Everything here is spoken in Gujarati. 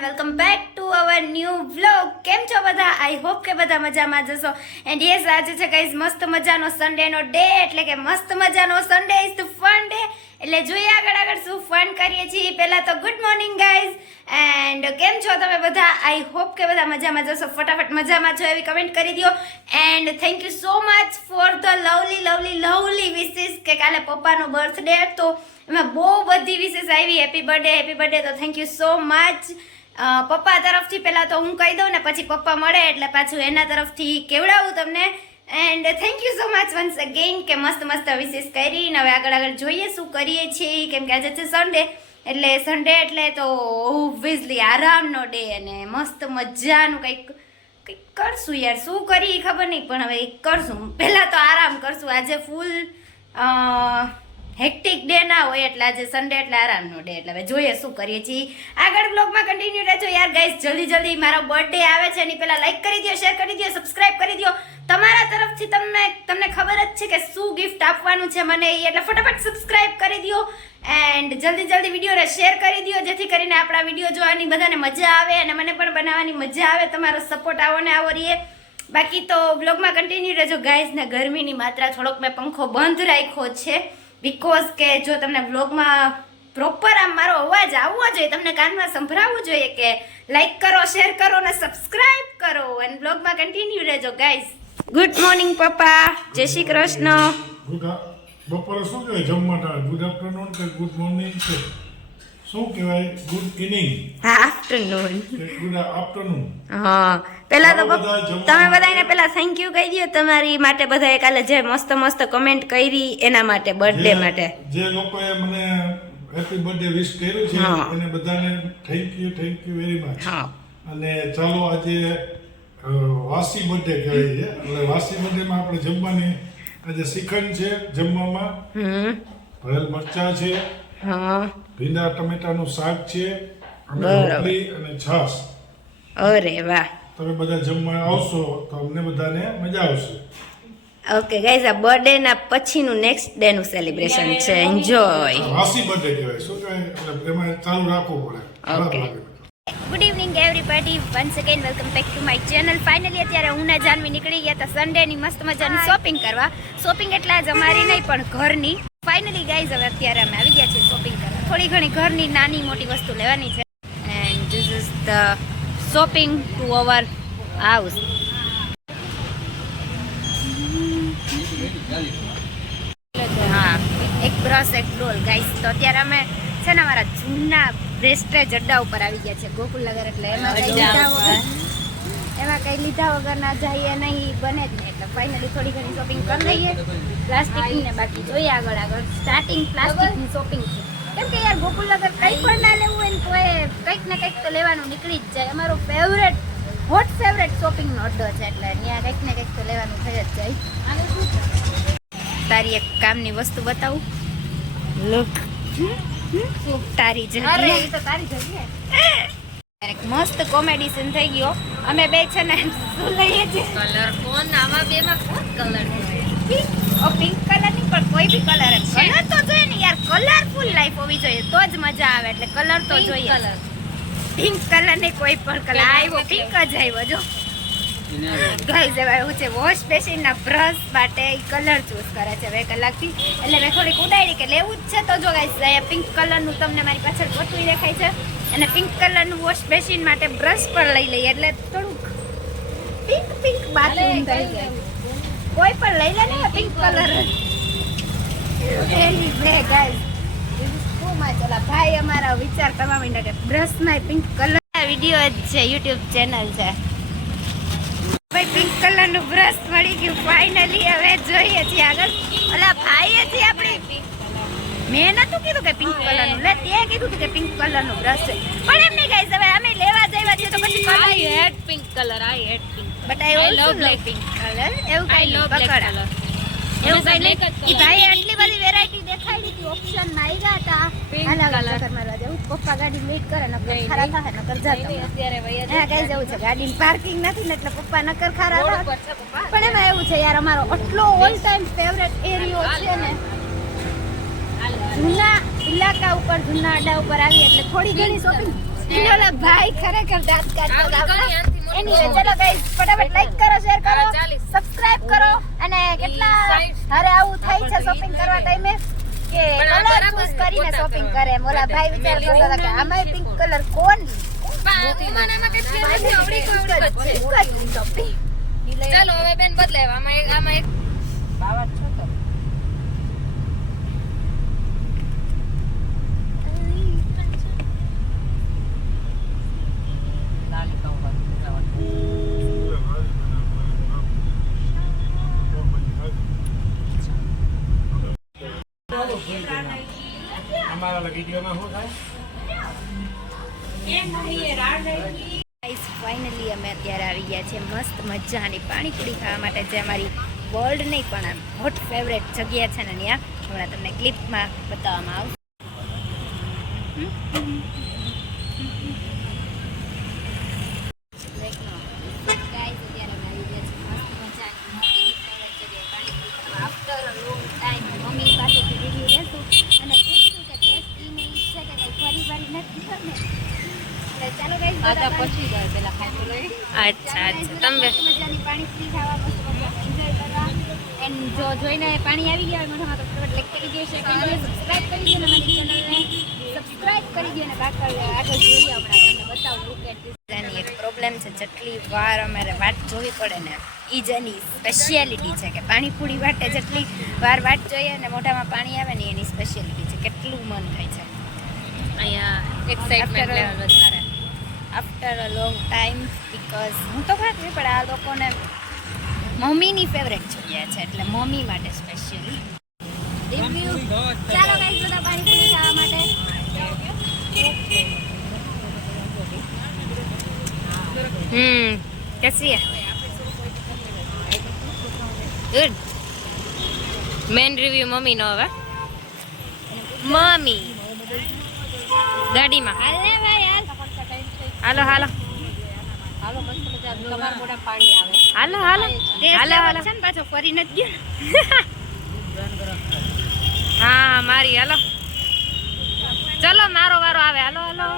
And welcome back to our new vlog. કેમ છો બધા? આઈ હોપ કે બધા મજામાં જશો. એન્ડ યસ, આજે છે ગાઈઝ મસ્ત મજાનો સન્ડેનો ડે, એટલે કે મસ્ત મજાનો Sunday is the fun day. એટલે જોઈએ આગળ શું ફન કરીએ છીએ. પહેલા તો ગુડ મોર્નિંગ ગાઈઝ, એન્ડ કેમ છો તમે બધા? આઈ હોપ કે બધા મજામાં જશો. ફટાફટ મજામાં છો એવી કમેન્ટ કરી દો. And thank you so much for the lovely wishes કે કાલે પપ્પાનો બર્થડે હતો, એમાં બહુ બધી વિશેષ આવી. Happy birthday. તો થેન્ક યુ સો મચ. પપ્પા તરફથી પહેલાં તો હું કહી દઉં ને, પછી પપ્પા મળે એટલે પાછું એના તરફથી કેવડાવું તમને. And thank you so much once again કે મસ્ત વિશેષ કરી. હવે આગળ જોઈએ શું કરીએ છીએ, કેમ કે આજે છે સન્ડે. સન્ડે એટલે તો ઓબ્વિયસલી આરામનો ડે, અને મસ્ત મજાનું કંઈક કરશું યાર. શું કરી ખબર નહીં, પણ હવે કરશું. પહેલાં તો આરામ કરશું. આજે ફૂલ હેક્ટિક ડે ના હોય, એટલે આજે સન્ડે એટલે આરામનો ડે. એટલે હવે જોઈએ શું કરીએ છીએ. આગળ બ્લોગમાં કન્ટિન્યુ રહેજો યાર ગાઈઝ. જલ્દી મારો બર્થડે આવે છે, એની પહેલાં લાઈક કરી દો, શેર કરી દો, સબસ્ક્રાઇબ કરી દો. તમારા તરફથી તમને ખબર જ છે કે શું ગિફ્ટ આપવાનું છે મને, એટલે ફટાફટ સબસ્ક્રાઇબ કરી દો. એન્ડ જલ્દી વિડીયોને શેર કરી દો, જેથી કરીને આપણા વિડીયો જોવાની બધાને મજા આવે અને મને પણ બનાવવાની મજા આવે. તમારો સપોર્ટ આવો ને આવો રહીએ. બાકી તો બ્લોગમાં કન્ટિન્યુ રહેજો ગાઈઝ. ને ગરમીની માત્રા થોડોક મેં પંખો બંધ રાખ્યો છે, બીકોઝ કે જો તમને વ્લોગમાં પ્રોપર આમ મારો અવાજ આવવો જોઈએ, તમને કાનમાં સંભળાવવું જોઈએ કે લાઈક કરો, શેર કરો અને સબસ્ક્રાઇબ કરો. અને વ્લોગમાં કન્ટિન્યુ રહેજો ગાઈઝ. ગુડ મોર્નિંગ પપ્પા, જય શ્રી કૃષ્ણ. બપોરે શું કહેવાય જમવાના? ગુડ આફ્ટરનૂન કે ગુડ મોર્નિંગ કે શું કહેવાય? Good evening? હા, આફ્ટરનૂન. Good afternoon. હા, પહેલા તો તમે બધાને પહેલા થેન્ક યુ કહી દો તમારી માટે. બધાએ કાલે જે મસ્ત કમેન્ટ કરી એના માટે, બર્થડે માટે. જે લોકોએ મને હેપી બર્થડે વિશ કર્યું છે એને બધાને થેન્ક યુ વેરી મચ. અને ચાલો આજે વાસી બર્થડે કહેવાય છે, એટલે વાસી બર્થડેમાં આપણે જમવાની આજે શ્રીખંડ છે જમવામાં, ભરેલ મરચા છે, ભીંડા ટમેટાનું શાક છે, અને રોટલી અને છાશ. અરે વાહ! તમે બધા જમવા આવશો તો અમને બધાને મજા આવશે. ઓકે ગાઈઝ, આ બર્થડે ના પછીનું નેક્સ્ટ ડે નું સેલિબ્રેશન છે. એન્જોય. વાસી બર્થડે કહેવાય. શું કહેવાય? એટલે એમાં ચાલુ રાખવું પડે. Okay. Good evening everybody, once again welcome back to my channel. Finally અત્યારે હું ને જાનવી નીકળી ગયા હતા સન્ડેની મસ્ત મજાની શોપિંગ કરવા. શોપિંગ એટલે આજ અમારી નહીં પણ ઘરની. ફાઇનલી ગાઈઝ હવે અત્યારે અમે આવી ગયા છીએ શોપિંગ કરવા. થોડી ઘણી ઘરની નાની મોટી વસ્તુ લેવાની છે. And this is the shopping to our house. હા, એક બ્રશ, એક ડોલ ગાઈઝ. તો અત્યારે અમે છે ને અમારા જૂના વેસ્ટેજ અડ્ડા ઉપર આવી ગયા છે, ગોકુલનગર. એટલે એમાં કઈ લીધા વગર ના જઈએ નહીં, બને જ નહીં. એટલે ફાઇનલી થોડી ઘણી શોપિંગ કરી લઈએ પ્લાસ્ટિકની ને. બાકી જોઈએ આગળ સ્ટાર્ટિંગ પ્લાસ્ટિકની શોપિંગ છે. કેમ કે યાર ગોકુલનગર કંઈ પણ ના લેવું હોય ને તો કંઈક ને કંઈક તો લેવાનું નીકળી જ જાય. અમારો હોટ ફેવરેટ શોપિંગનો અડ્ડો છે, એટલે ત્યાં કંઈક ને કંઈક તો લેવાનું થઈ જ જાય. તારી એક કામની વસ્તુ બતાવું. લુક, તારી જગ્યા. એક મસ્ત કોમેડી સીન થઈ ગયો. અમે બે છે ને શું લઈએ છીએ? કલર કોણ? આમાં બેમાં કોણ કલર? પિંક કલર ની, પણ કોઈ બી કલર. કલર તો જોઈએ ને યાર, કલરફુલ લાઈફ હોવી જોઈએ તો જ મજા આવે. એટલે કલર તો જોઈએ. પિંક કલર ને કોઈ પણ કલર આવ્યો, પિંક જ આવ્યો. જો ગાઈઝ હવે એવું છે, વોશ બેસિન ના બ્રશ માટે કલર ચૂઝ કરે છે 2 કલાકથી. એટલે મેં થોડીક ઉડાડી કે લેવું જ છે. તો જો ગાઈઝ પિંક કલરનું તમને મારી પાછળ ગોઠવી દેખાય છે, અને પિંક કલરનું વોશ બેસિન માટે બ્રશ પણ લઈ લઈએ. એટલે થોડુંક પિંક બાથરૂમ થઈ જાય. કોઈ પણ લઈ લે ને પિંક કલર. ભાઈ અમારા વિચાર કરવા માંડ્યા કે બ્રશ ના પિંક કલર. વિડીયો જ છે, યુટ્યુબ ચેનલ છે. ભાઈ પિંક કલર નું બ્રશ મળી ગયું ફાઇનલી. હવે જોઈએ છીએ આગળ. ઓલા ભાઈએ છે આપણે, મેં નતું કીધું કે પિંક કલર નું લે, તે કીધું કે પિંક કલર નું બ્રશ છે. પણ એમ નહીં ગાઈસ, હવે અમે લેવા જઈવા છીએ તો પછી colour had pink colour. I had pink, but I love black pink colour. એવું કઈ લો પકડ, એવું કઈ નહીં. ઈ ભાઈ આટલી બધી વેરાયટી દેખાડી હતી, ઓપ્શન માં આવી ગયા હતા. હાલા કલર મારવા જાવ. પપ્પા ગાડી વેઇટ કરે, નકર ખરા થાય, નકર જાતો. અત્યારે ભાઈ હા કઈ જવું છે, ગાડી પાર્કિંગ નથી ને એટલે પપ્પા નકર ખરા થાય. પણ એમાં એવું છે યાર, અમારો આટલો ઓલ ટાઈમ ફેવરેટ એરિયો છે ને, જૂના ઇલાકા ઉપર, જૂના અડ્ડા ઉપર આવી એટલે થોડી ઘણી શોપિંગ ઓલા ભાઈ ખરેખર દાંત કાઢતા હતા. Anyway, ચલો guys, ફટાફટ like કરો, share કરો, subscribe કરો અને કેટલા હારે આવું થાય છે શોપિંગ કરવા ટાઈમે કે કલર ચૂઝ કરીને શોપિંગ કરે. ઓલા ભાઈ વિચાર કરતા હતા કે આમાં પિંક કલર કોણ ચાલો હવે બેન બદલાય આમાં એક બાવા છો તો ફાઇનલી અમે અત્યારે આવી ગયા છે મસ્ત મજાની પાણીપુરી ખાવા માટે, જે અમારી વર્લ્ડ નહીં પણ આમ હોટ ફેવરેટ જગ્યા છે ને ત્યાં હમણાં તમને ક્લિપમાં બતાવવામાં આવશે. After a long time mummy પાસેથી રિવ્યુ લેશું અને પૂછશું કે ટેસ્ટ ઈને ઈચ્છે કે કંઈ ફરી ફરી નથી કરને. એટલે ચાલો ગાઈસ આટા પછી જાય પેલા ખાઈ તો લઈ. અચ્છા તમે મજાની પાણીપુરી ખાવા મસ્ત એન્જોય કરવા એન્ડ જો જોઈને પાણી આવી ગયા હોય મોઢામાં તો ફટાફટ લાઈક કરી દો, શેર કરી દો, સબસ્ક્રાઇબ કરી દો અને મારી ચેનલને સબસ્ક્રાઇબ કરી દો અને આગળ જોઈએ હમણાં તમને બતાવું. Look at this. એની એક પ્રોબ્લેમ છે, જેટલી વાર અમારે વાટ જોવી પડે ને ઈ જ એની સ્પેશિયાલિટી છે કે પાણીપુરી વાટે જેટલી વાર વાટ જોઈએ અને મોઢામાં પાણી આવે ને એની સ્પેશિયાલિટી છે. કેટલું મન થાય છે અહીંયા એક્સાઇટમેન્ટ લેવલ વધારે after a long time, because હું તો ખાતી છું પણ આ લોકોને મમ્મીની ફેવરેટ જગ્યા છે એટલે મમ્મી માટે સ્પેશિયલી રિવ્યુ. ચાલો ગાઈસ બધા પાણીપુરી ખાવા માટે. कैसी है? गुड. मेन रिव्यू मम्मी नो હવે મમ્મી ગાડીમાં હાલે ભાઈ હાલો હાલો હાલો મસ્ત મજા તમારા મોઢા પાણી આવે. હાલો હાલો હાલો હાલો છે ને પાછો ફરી નથી ગયો. હા મારી હાલો ચલો મારો વારો આવે હાલો હાલો